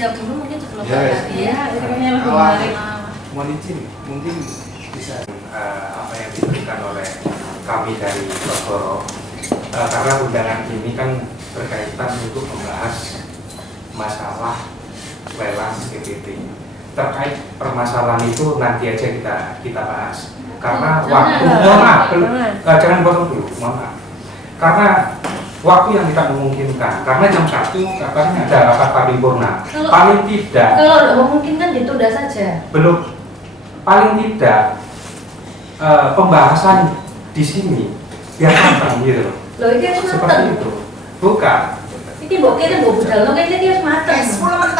30 mungkin sebelum Ya, ya, kayaknya lebih menarik. Mohon izin, mungkin bisa apa yang diberikan oleh kami dari Togoro, karena undangan ini kan berkaitan untuk membahas masalah lelang PPT. Terkait permasalahan itu nanti aja kita bahas. Karena waktu, mohon maaf, jangan potong dulu, mohon maaf. Karena waktu yang tidak memungkinkan, karena jam 1 katanya ada rapat paripurna. Paling tidak. Kalau tidak memungkinkan ditunda saja. Belum, paling tidak pembahasan di sini biar matang gitu loh. Loh ini harus Seperti matang. itu. Bukan. Ini mbok kene mbok budal no kene harus matang.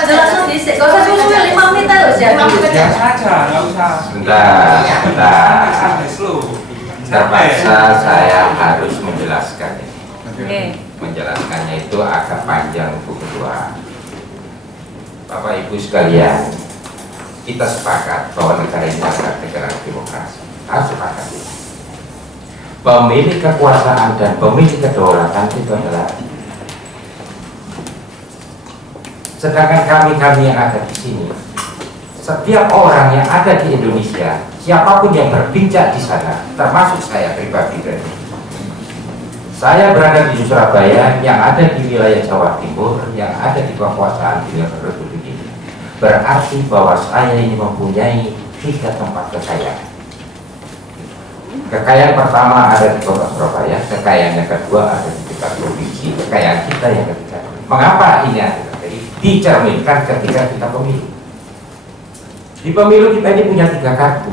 Langsung dhisik, gak usah susul 5 menit aja siap. Biasa saja, nggak usah. Sebentar. Slow. Terpaksa saya harus menjelaskan ini. Oke. Menjelaskannya itu agak panjang Bu Ketua. Bapak Ibu sekalian, kita sepakat bahwa negara ini adalah negara demokrasi. Harus sepakat. Pemilik kekuasaan dan pemilik kedaulatan itu adalah. Sedangkan kami yang ada di sini, setiap orang yang ada di Indonesia, siapapun yang berpijak di sana, termasuk saya pribadi dan saya berada di Surabaya, yang ada di wilayah Jawa Timur, yang ada di kekuasaan di Republik ini. Berarti bahwa saya ini mempunyai 3 tempat kekayaan. Kekayaan pertama ada di kota Surabaya, kekayaan yang kedua ada di tingkat provinsi, kekayaan kita yang ketiga. Mengapa ini ada? Dicerminkan ketika kita pemilu. Di pemilu kita ini punya 3 kartu.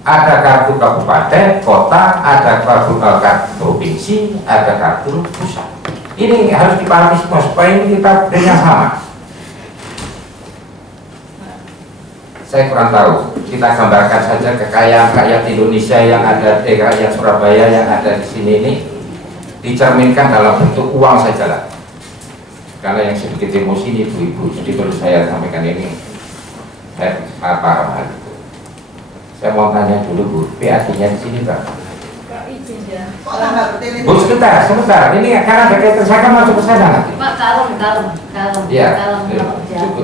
Ada kartu kabupaten, kota, ada kartu provinsi, ada kartu pusat. Ini harus dipahami semua supaya ini kita dengan sama. Saya kurang tahu. Kita gambarkan saja kekayaan rakyat Indonesia yang ada di rakyat Surabaya yang ada di sini ini dicerminkan dalam bentuk uang saja lah. Karena yang sedikit emosi ini ibu-ibu, jadi perlu saya sampaikan ini. Saya paham hal itu. Saya mau tanya dulu Bu, PAD-nya di sini Pak. Bu sebentar. Ini karena ada kaitan saya kan masuk ke sana nanti. Pak kalem. Iya.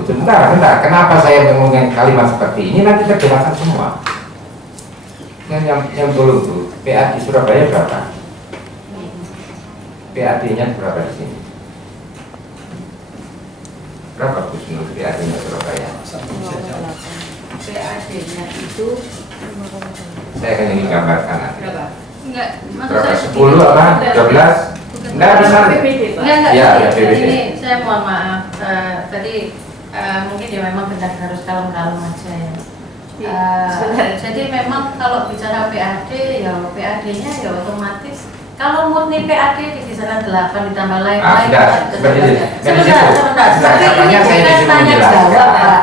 Sebentar. Kenapa saya ngomongin kalimat seperti ini? Nanti kita jelaskan semua. Yang belum Bu, PAD Surabaya berapa? PAD-nya berapa di sini? Berapa Bu menurut PAD-nya Surabaya? PAD-nya itu Saya akan ini gambarkan nanti. berapa? Enggak, Berapa? 10 apa? 12? Enggak bisa. Enggak. Ya, PBB. Ini saya mohon maaf. Tadi mungkin ya memang benar harus kalem-kalem aja ya. Jadi memang kalau bicara PAD ya PAD-nya ya otomatis kalau murni PAD di kisaran 8 ditambah lain-lain. Sebentar. Tapi ini bukan tanya jawab, Pak.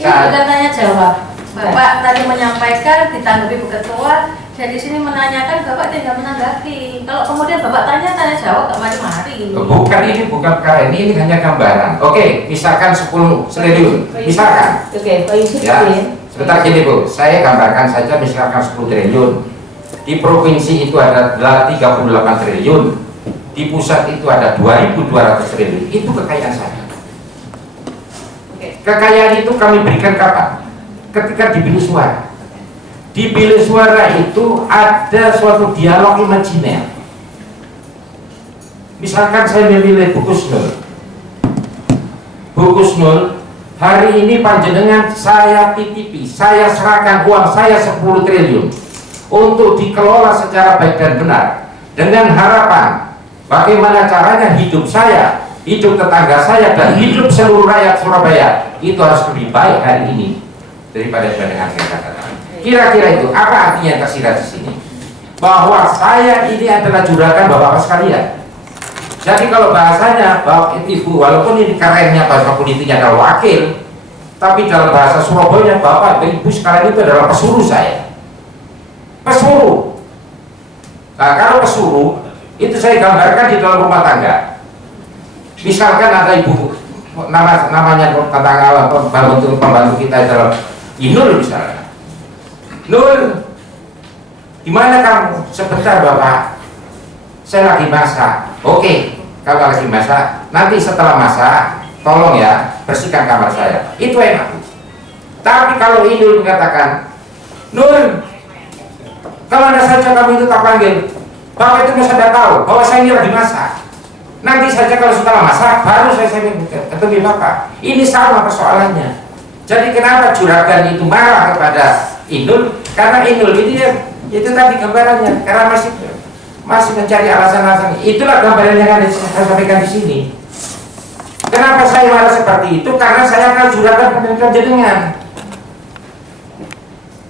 Ini bukan tanya jawab. Bapak tadi menyampaikan, ditanggapi Bu Ketua, dari sini menanyakan, Bapak tidak menanggapi. Kalau kemudian Bapak tanya jawab, gak mari-mari. Bukan, ini bukan perkara ini hanya gambaran. Oke, misalkan 10 triliun, misalkan. Oke, Pak Yusuf. Ya, sebentar gini Bu, saya gambarkan saja misalkan 10 triliun. Di provinsi itu ada 38 triliun, di pusat itu ada 2.200 triliun. Itu kekayaan saya. Kekayaan itu kami berikan kapan? Ketika dipilih suara. Dipilih suara itu ada suatu dialog imajiner. Misalkan saya memilih Bu Kusnul. Bu Kusnul, hari ini panjenengan saya titipi, saya serahkan uang saya 10 triliun untuk dikelola secara baik dan benar dengan harapan bagaimana caranya hidup saya, hidup tetangga saya, dan hidup seluruh rakyat Surabaya itu harus lebih baik hari ini daripada dengan yang katakan. Kira-kira itu apa artinya yang tersirat di sini? Bahwa saya ini adalah juragan bapak-bapak sekalian. Jadi kalau bahasanya bapak ibu, walaupun ini kerennya bahasa politiknya adalah wakil, tapi dalam bahasa Surabaya bapak ibu sekalian itu adalah pesuruh saya. Pesuruh. Nah kalau pesuruh itu saya gambarkan di dalam rumah tangga. Misalkan ada ibu namanya tetangga pembantu kita adalah Inul misalnya. Nul, gimana kamu? Sebentar Bapak, saya lagi masak. Oke, kalau lagi masak, nanti setelah masak tolong ya bersihkan kamar saya, itu enak Bu. Tapi kalau Inul mengatakan, Nur, kemana saja kamu itu tak panggil, Bapak itu sudah tahu bahwa saya ini lagi masak. Nanti saja kalau setelah masak, baru saya ketemu Bapak. Ini sama persoalannya. Jadi kenapa juragan itu marah kepada Inul? Karena Inul itu tadi gambarannya, karena masih mencari alasan-alasan. Itulah gambaran yang ada saya sampaikan di sini. Kenapa saya marah seperti itu? Karena saya akan juragan pendidikan jenengan.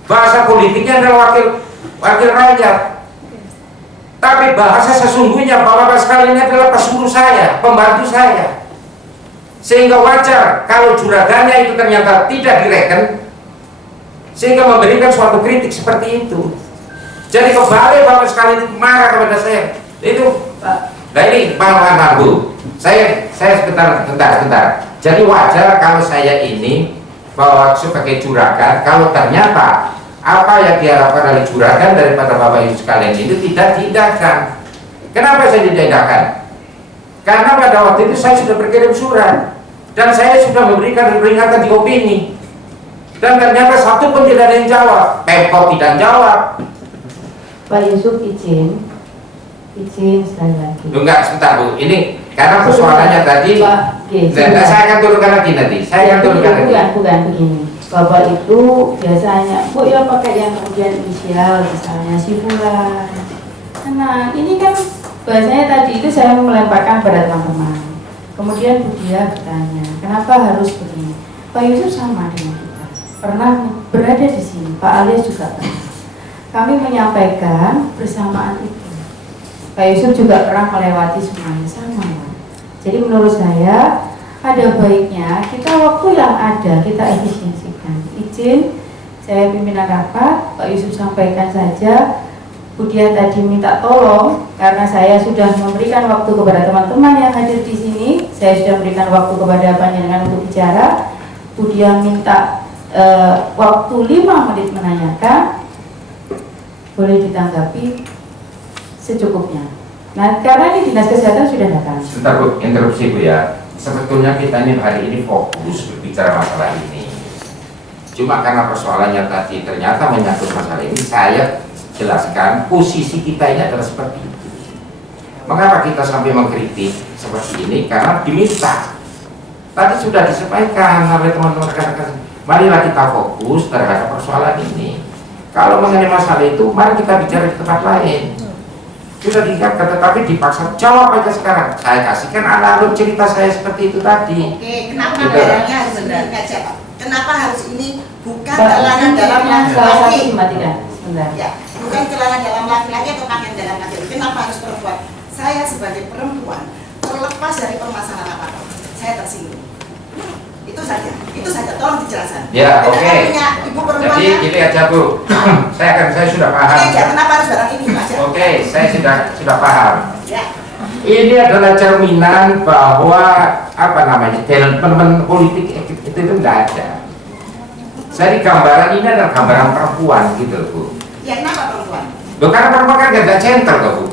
Bahasa politiknya adalah wakil rakyat. Tapi bahasa sesungguhnya Bapak sekalian ini adalah pesuruh saya, pembantu saya. Sehingga wajar kalau juragannya itu ternyata tidak direken, sehingga memberikan suatu kritik seperti itu. Jadi kembali Bapak sekalian itu marah kepada saya. Itu, nah ini Pak Bu, saya sebentar. Jadi wajar kalau saya ini bahwa sebagai juragan, kalau ternyata apa yang diharapkan oleh juragan daripada Bapak Ibu sekalian itu tidak diindahkan. Kenapa saya tidak indahkan? Karena pada waktu itu saya sudah berkirim surat dan saya sudah memberikan peringatan di opini, dan ternyata satu pun tidak ada yang jawab. Pemkot tidak jawab. Pak Yusuf izin sekali lagi. Enggak, sebentar Bu, ini karena persoalannya tadi. Pak, Saya akan turunkan lagi nanti. Saya akan turunkan lagi. Bukan begini. Bapak itu biasanya, Bu ya pakai yang kemudian inisial, misalnya si Fulan. Nah, ini kan bahasanya tadi itu saya melemparkan pada teman-teman. Kemudian Bu Dia bertanya, kenapa harus begini? Pak Yusuf sama dengan kita, pernah berada di sini. Pak Alias juga pernah. Kami menyampaikan bersamaan itu. Pak Yusuf juga pernah melewati semuanya sama. Jadi menurut saya ada baiknya kita waktu yang ada kita efisiensikan. Izin, saya pimpinan rapat, Pak Yusuf sampaikan saja. Bu Dia tadi minta tolong karena saya sudah memberikan waktu kepada teman-teman yang hadir di sini. Saya sudah memberikan waktu kepada panjenengan untuk bicara. Bu Dia minta waktu 5 menit menanyakan. Boleh ditanggapi secukupnya. Nah, karena ini Dinas Kesehatan sudah datang. Sebentar Bu, interupsi Bu ya. Sebetulnya kita ini hari ini fokus berbicara masalah ini. Cuma karena persoalannya tadi ternyata menyangkut masalah ini, saya jelaskan posisi kita ini adalah seperti itu. Mengapa kita sampai mengkritik seperti ini? Karena diminta. Tadi sudah disampaikan oleh teman-teman rekan-rekan. Marilah kita fokus terhadap persoalan ini. Kalau mengenai masalah itu, mari kita bicara di tempat lain. Sudah diingatkan, tetapi dipaksa jawab aja sekarang. Saya kasihkan analog cerita saya seperti itu tadi. Oke, kenapa Gitu. barangnya harus ini aja Pak? Kenapa harus ini bukan Pak, celana dalam salah satu laki-laki? dimatikan. Sebentar. Ya, bukan celana dalam laki-laki atau pakaian dalam laki-laki. Kenapa harus perempuan? Saya sebagai perempuan terlepas dari permasalahan apapun, saya tersinggung. Itu saja. Tolong dijelaskan. Ya, Kita oke. kan punya ibu perempuan Jadi gini aja Bu, saya sudah paham. Oke, kenapa harus barang ini aja? Oke, saya sudah paham. Ya. Ini adalah cerminan bahwa apa namanya teman politik itu tidak ada. Jadi gambaran ini adalah gambaran perempuan gitu loh Bu. Ya, kenapa perempuan? Loh, karena perempuan kan gak gentle kok Bu.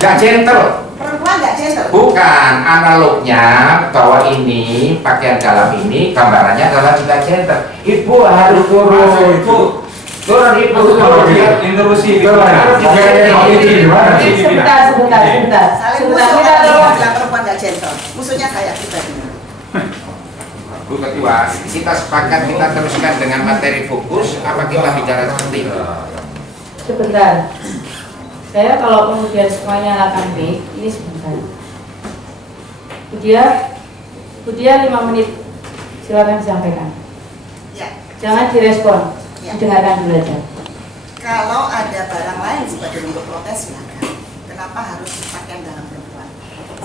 Gak gentle. Perempuan nggak gentle. Bukan, analognya bahwa ini pakaian dalam ini gambarannya adalah tidak gentle. Ibu harus turun. Turun ibu. Interupsi. Sebentar. Saling Sebentar, musuh kita kalau tolong. bilang perempuan nggak gentle. Musuhnya saya pribadi. Bu Ketua, kita sepakat kita teruskan dengan materi fokus. Apa kita bicara seperti itu? Sebentar. Saya kalau kemudian semuanya akan baik, ini sebentar. Bu Dia 5 menit, silakan disampaikan. Ya. Jangan direspon, Ya. dengarkan dulu aja. Kalau ada barang lain sebagai bentuk protes, silakan. Kenapa harus pakaian dalam perempuan?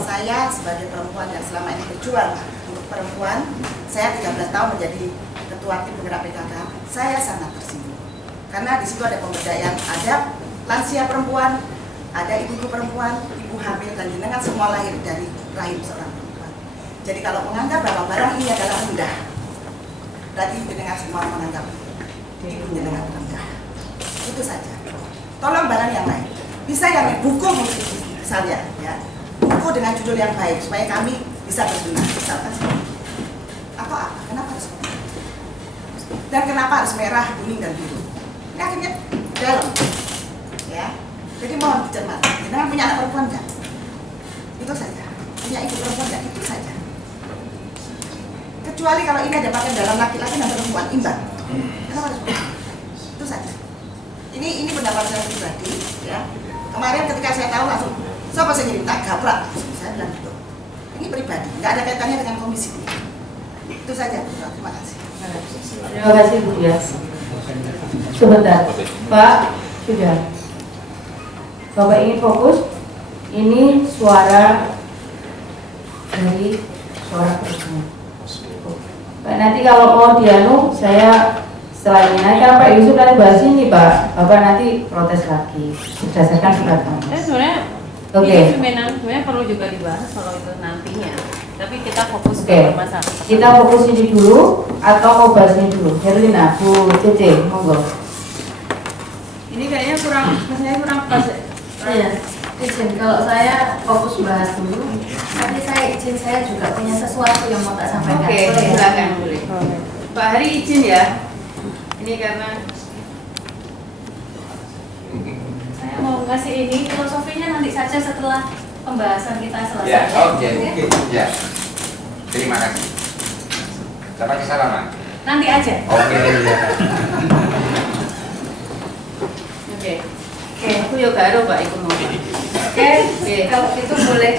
Saya sebagai perempuan yang selama ini berjuang untuk perempuan, saya 13 tahun menjadi ketua tim penggerak PKK, saya sangat tersinggung. Karena di situ ada pemberdayaan, ada lansia perempuan, ada ibu perempuan, ibu hamil, dan jenengan semua lahir dari rahim seorang perempuan. Jadi kalau menganggap bahwa barang ini adalah rendah, berarti jenengan semua menganggap ibu jenengan rendah. Itu saja. Tolong barang yang lain. Bisa yang buku mungkin misalnya, ya, buku dengan judul yang baik supaya kami bisa berbenah, misalkan atau apa? Kenapa harus merah? Dan kenapa harus merah, kuning dan biru? Ini akhirnya dalam, ya. Jadi mohon dicermati. Jangan punya anak perempuan nggak? Itu saja. Punya ibu perempuan nggak? Itu saja. Kecuali kalau ini ada pakaian dalam laki-laki dan perempuan imbang. Kenapa harus merah? Itu saja. Ini pendapat saya pribadi, ya. Kemarin ketika saya tahu langsung, siapa saya ngirim tak gaprak, saya bilang gitu. Ini pribadi, nggak ada kaitannya dengan komisi. Itu saja, terima kasih. Terima kasih Bu Dia. Sebentar, Pak, sudah. Bapak ingin fokus? Ini suara dari suara perempuan. Pak, nanti kalau mau dianu, saya setelah ini nanti Pak Yusuf nanti bahas ini Pak. Bapak nanti protes lagi berdasarkan surat kamu. Sebenarnya ini sebenarnya perlu juga dibahas kalau itu nantinya. Tapi kita fokus ke masalah. Kita fokus ini dulu atau mau bahas ini dulu? Herlina, Bu Cece, monggo. Ini kayaknya rasanya kurang pas. Iya, izin kalau saya fokus bahas dulu. Tapi saya juga punya sesuatu yang mau tak sampaikan. Oke, silakan boleh. Pak Hari izin ya. Ini karena saya mau ngasih ini filosofinya nanti saja setelah pembahasan kita selesai. Ya, oke. Ya. Terima kasih. Sampai salaman. Nanti aja. Oke, ya. oke. Aku yo karo Pak Iku mau. Oke, kalau itu boleh.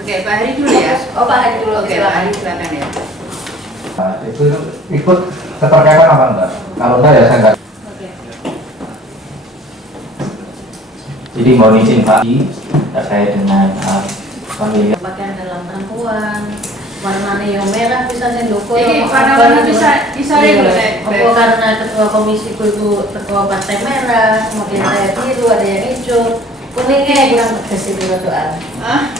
Oke, Pak Hari dulu ya. Oh, Pak Hari dulu. Oke, Pak Hari silakan ya. Itu ikut keterkaitan apa enggak? Kalau enggak ya saya enggak. Oke. Jadi mohon izin Pak terkait dengan pemilihan. Pakaian dalam perempuan, warnanya yang merah bisa sendoko. Ini warna-warna bisa disore boleh. Apa karena ketua komisiku itu ketua partai merah, kemudian saya biru, ada yang hijau, kuningnya kurang tegas itu doa.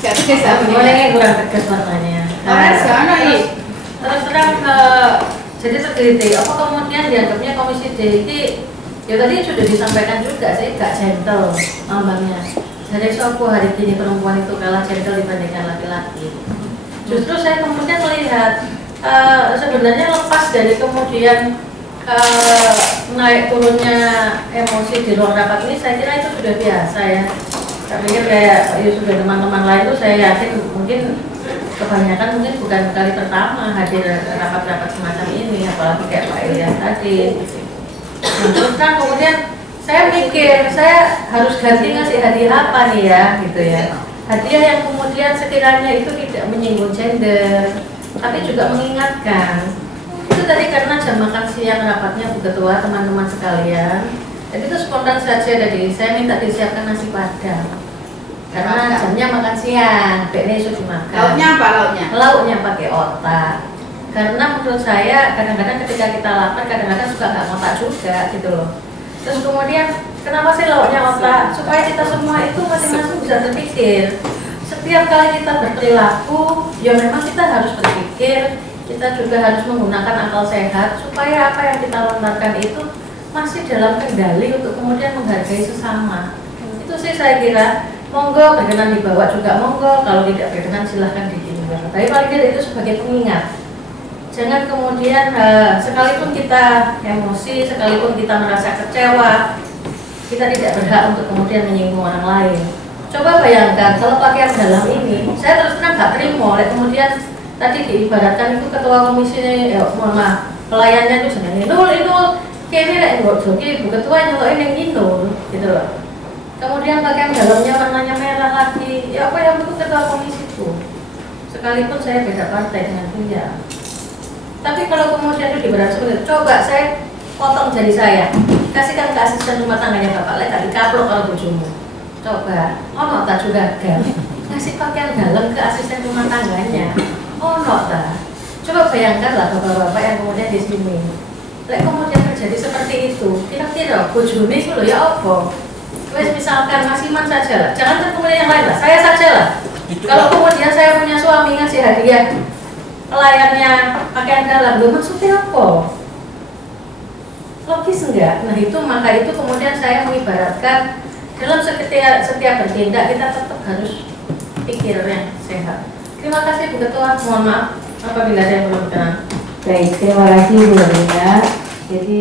Gak tegas apa Kuningnya kurang tegas warnanya. Terus terang jadi tergelitik. Apa kemudian dianggapnya komisi D ini? Ya tadi sudah disampaikan juga, saya gak gentle lambangnya. Jadi sopo hari ini perempuan itu kalah gentle dibandingkan laki-laki. Justru saya kemudian melihat sebenarnya lepas dari kemudian naik turunnya emosi di ruang rapat ini, saya kira itu sudah biasa ya. Saya pikir kayak Pak Yusuf dan teman-teman lain itu saya yakin mungkin kebanyakan mungkin bukan kali pertama hadir rapat-rapat semacam ini, apalagi kayak Pak Ilyas tadi. Nah, terus kan kemudian saya mikir, saya harus ganti ngasih hadiah apa nih ya, gitu ya. Hadiah yang kemudian sekiranya itu tidak menyinggung gender, tapi juga mengingatkan. Itu tadi karena jam makan siang rapatnya Bu Ketua, teman-teman sekalian. Jadi itu spontan saja tadi, saya minta disiapkan nasi padang. Karena jamnya makan siang, beknya sudah dimakan. Lauknya apa lauknya? Lauknya pakai otak. Karena menurut saya kadang-kadang ketika kita lapar, kadang-kadang suka nggak ngotak juga gitu loh. Terus kemudian kenapa sih lauknya otak? Supaya kita semua itu masing-masing bisa berpikir. Setiap kali kita berperilaku, ya memang kita harus berpikir. Kita juga harus menggunakan akal sehat supaya apa yang kita lontarkan itu masih dalam kendali untuk kemudian menghargai sesama. Itu sih saya kira. Monggo berkenan dibawa juga monggo, kalau tidak berkenan silahkan ditinggal. Tapi paling tidak itu sebagai pengingat. Jangan kemudian sekalipun kita emosi, sekalipun kita merasa kecewa, kita tidak berhak untuk kemudian menyinggung orang lain. Coba bayangkan kalau pakaian dalam ini, saya terus terang gak terima. Kemudian tadi diibaratkan itu ketua komisi, mohon maaf, pelayannya itu sedang inul, kayaknya lek nggo joki Bu Ketua nyelok yang inul, gitu loh. Kemudian pakaian dalamnya warnanya merah lagi, ya apa yang itu ketua komisi itu. Sekalipun saya beda partai dengan dia. Tapi kalau kemudian itu diberangkat, coba saya potong jari saya, kasihkan ke asisten rumah tangganya Bapak, lihat dikaplok kalau bojomu. Coba, ono tak juga gak ngasih pakaian dalam ke asisten rumah tangganya, ono tak. Coba bayangkanlah bapak-bapak yang kemudian di sini, lihat kemudian terjadi seperti itu, kira-kira bojomu itu loh ya apa? Wes misalkan Mas Iman saja lah, jangan kemudian yang lain lah, saya saja lah. Kalau kemudian saya punya suami ngasih hadiah pelayannya pakaian dalam, loh maksudnya apa? Logis enggak? Nah itu maka itu kemudian saya mengibaratkan dalam setiap bertindak kita tetap harus pikir yang sehat. Terima kasih Bu Ketua, mohon maaf apabila ada yang belum berkenan. Baik, terima kasih Bu Lina. Jadi